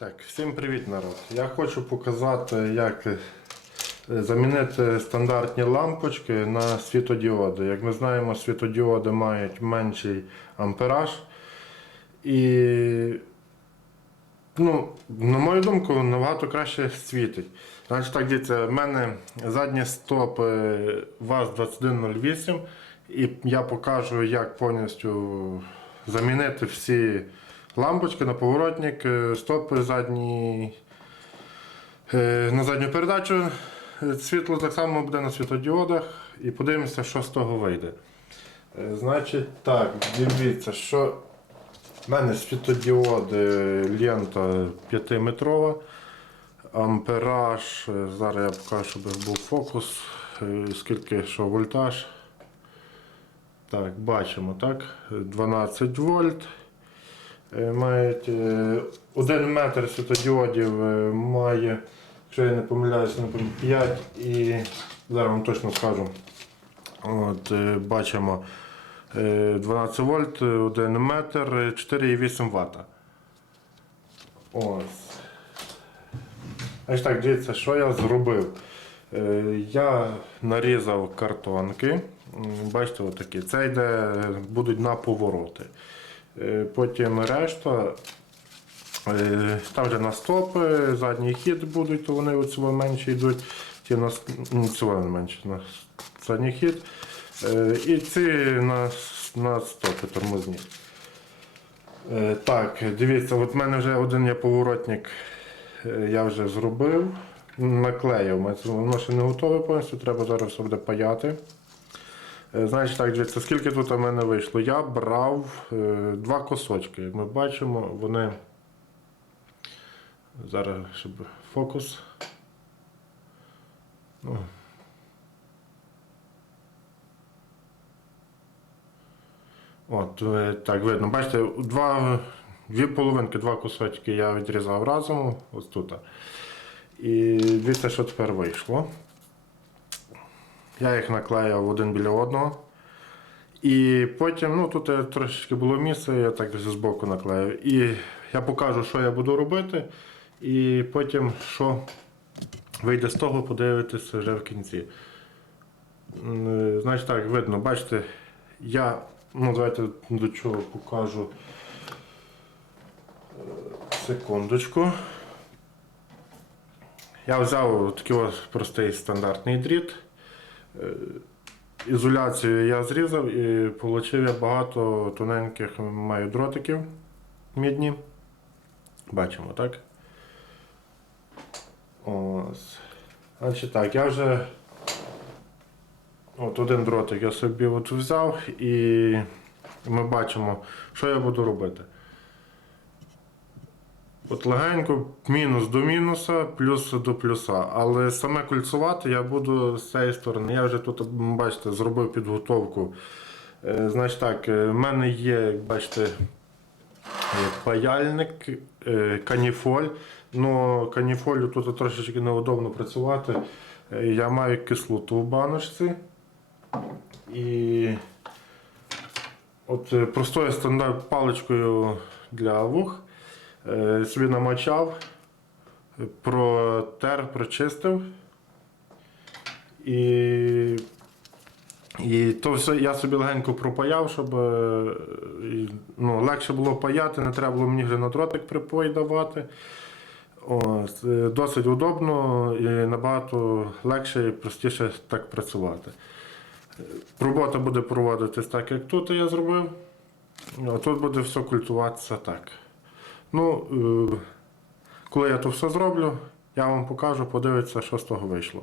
Так, всім привіт, народ. Я хочу показати, як е, замінити стандартні лампочки на світодіоди. Як ми знаємо, світодіоди мають менший ампераж. І, ну, на мою думку, набагато краще світить. Значить, так, дивіться, в мене задні стопи ВАЗ-2108, і я покажу, як повністю замінити всі лампочки на поворотник, е, стопи задні е, на задню передачу. Е, Світло так само буде на світодіодах і подивимося, що з того вийде. Значить, так, дивіться, що в мене світодіоди лента 5-метрова. Ампераж, зараз я покажу, щоб був фокус, скільки що вольтаж. Так, бачимо, так? 12 вольт. Е, Мають е, 1 метр світодіодів е, має, якщо я не помиляюся, напевно, 5 і зараз вам точно скажу. От, бачимо е, 12 вольт, 1 метр, е, 4,8 Вт. Ось. Ось так, дивіться, що я зробив. Я нарізав картонки. Бачите, отакі. Це йде, будуть на повороти. Е, Потім решта. е, Там вже на стопи, задній хід будуть, то вони оцього менше йдуть. Ті на с- цього менше на задній хід. Е, І ці на, на стопи тормозні. Е, Так, дивіться, от в мене вже один є поворотник, е, я вже зробив, наклеїв. Воно ще не готове повністю, треба зараз все буде паяти. Е, Значить так, дивіться, скільки тут у мене вийшло? Я брав е, два косочки. Ми бачимо, вони. Зараз щоб фокус. Ну. От, е, так видно. Бачите, два, дві половинки, два кусочки я відрізав разом, ось тут. І дивіться, що тепер вийшло. Я їх наклеїв один біля одного. І потім, ну тут трошечки було місце, я так десь збоку наклеїв. І я покажу, що я буду робити. І потім, що вийде з того, подивитися вже в кінці. Значить так, видно, бачите, я, ну давайте до чого покажу. Секундочку. Я взяв такий ось простий стандартний дріт. Е, Ізоляцію я зрізав і отримав я багато тоненьких маю дротиків мідні. Бачимо, так? Ось. Значить так, я вже от один дротик я собі от взяв і ми бачимо, що я буду робити. От легенько мінус до мінуса, плюс до плюса. Але саме кольцувати я буду з цієї сторони. Я вже тут, бачите, зробив підготовку. Е, Значить так, е, в мене є, бачите, паяльник, е, каніфоль. Ну, каніфолю тут трошечки неудобно працювати. Я маю кислоту в баночці. І от простою стандарт паличкою для вух. Е, собі намочав, е, протер, прочистив. І, і то все я собі легенько пропаяв, щоб е, ну, легше було паяти, не треба було мені вже припой давати. Ось, досить удобно і набагато легше і простіше так працювати. Робота буде проводитись так, як тут я зробив. А тут буде все культуватися так. Ну, е, коли я то все зроблю, я вам покажу, подивитися, що з того вийшло.